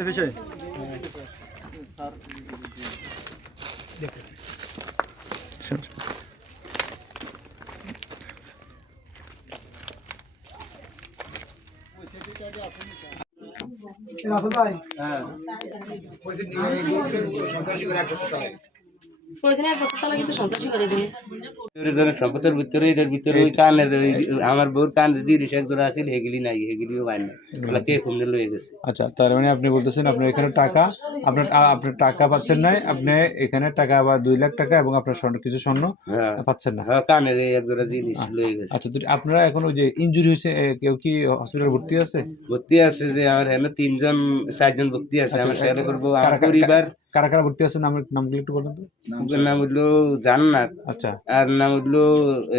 এই বিষয়ে রাসেল ভাই সম্পদের ভিতরে এটার ভিতরে ওই কানের আমার বউর কান জিনিস একজোড়া আছে হেগিলি নাই হেগিলিও পাই না কে কমনে লয়ে গেছে। আচ্ছা, তার মানে আপনি বলতেছেন আপনার এখানে টাকা আপনার টাকা পাচ্ছেন না, আপনি এখানে টাকা বা 2 লাখ টাকা এবং আপনার স্বর্ণ কিছু স্বর্ণ হ্যাঁ পাচ্ছেন না। হ্যাঁ কানের এই একজোড়া জিনিস লয়ে গেছে। আচ্ছা, তো আপনারা এখন ওই যে ইনজুরি হয়েছে, কেউ কি হসপিটালে ভর্তি আছে? ভর্তি আছে যে আমার এখানে 4জন ভর্তি আছে। আচ্ছা, আমার শেয়ার করবো আমার পরিবার। কারা কারা ভর্তি আছে নামগুলো একটু বলেন তো। নাম হইলো জান্নাত, আচ্ছা, আর নাম হইলো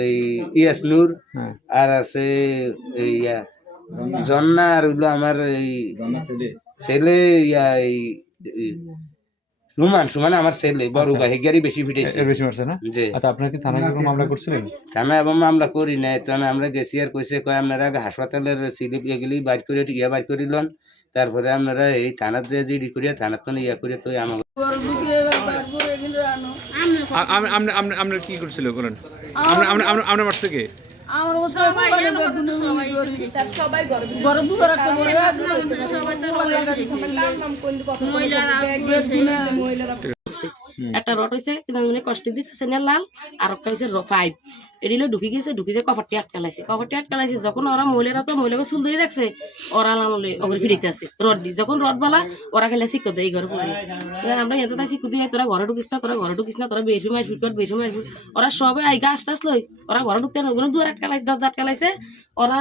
এই ইয়াসনুর, হ্যাঁ, আর আছে এই জন্না, আর হইলো আমার এই ছেলে সুমান। সুমান আমার ছেলে বড় ভাই, হেগারি বেশি ফিটেছে। এর বেশি মারছে না? জি। আচ্ছা, আপনারা কি থানায় কোনো মামলা করছিলেন? থানা এবং মামলা করি নাই, তখন আমরা গেছি আর কইছে কয় আপনারা হাসপাতালের স্লিপ এগুলি বাইর করে বাইর করিলেন, তারপরে আপনারা এই থানার যে জিডি করিয়া থানার তো ইয়া করিয়া তো আমার আমরা কি করছিল বলেন? আমরা মারছে কে? আমার সবাই ঘরে দুটো রাখতে বলে একটা রড হয়েছে কিন্তু মানে কষ্ট দিয়ে ফেসে লাল, আর একটা হয়েছে 5 এডিলে ঢুকে গেছে, ঢুকে যে কভারটি আটকালাইছে যখন ওরা মহিলারা তো মহিলাকে চুল ধরে রাখছে, ওরা লামলে ওগুলো ফিরিতে আছে রড দিয়ে, যখন রড বালা ওরা খেলে শিক্ষা দেয় এই ঘরে ফুলানি। আমরা এত তাই শিক্ষা দিয়ে তোরা ঘরে ঢুকিস না, তোরা বেরফি মারফি ওরা সবাই আই গাছ টাছ লই, ওরা ঘরে ঢুকতে না, ওগুলো দুয়ার আটকালাইছে, দরজা আটকালাইছে। ওরা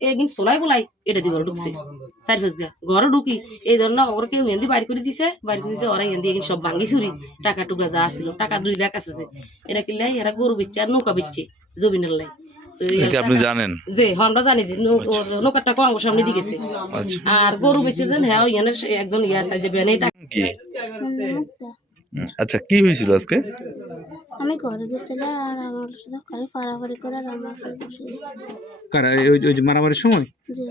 একদিন সোলাই বলাই এটা দিয়ে ঘরে ঢুকছে, চার ফেস গা ঘরে ঢুকি এই ধরনের ওরা কেউ হিন্দি বাইর করে দিছে, ওরা হিন্দি এখানে সব ভাঙ্গি চুরি টাকা টুকা যা আসছিল, টাকা 2 লাখ আছে যে এরা কিনলে এরা গরু বেচছে আর নৌকা বেচছে জমিনের লাই। আপনি জানেন যে আমরা জানি যে নৌকার টাকা আমার সামনে দিয়ে গেছে, আর গরু বেচে যেন হ্যাঁ ইয়ানের একজন ইয়া আছে যে বেনে টাকা। কি আচ্ছা, কি হয়েছিল আজকে? আমি ঘরে গেছিলাম আর আমার সাথে খালি ফাড়াফাড়ি করে আর আমার খালি বসে কারা ওই যে মারামারির সময়? যে